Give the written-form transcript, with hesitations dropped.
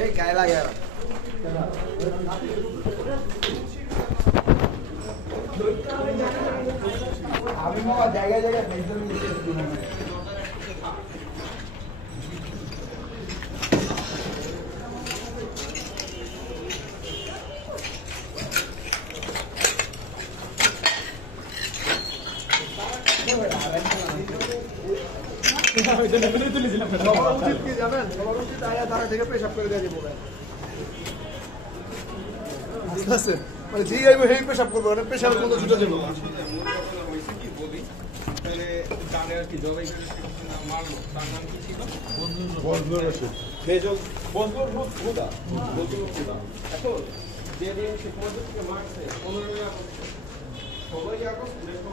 এই গায়ে লাগে আমি মামা জায়গায় জায়গায় উচিত কি জানেন? সবার উচিত আয়া ধারা থেকে পেশাব করে দিয়ে দেবো আস্তে আস্তে মানে যে আইবো সেই পেশাব করবো মানে পেশাবের মতো ছুটে যাবো যেদিন শেখ মুজিবকে মারছে 15ই আগস্ট 16ই আগস্ট 19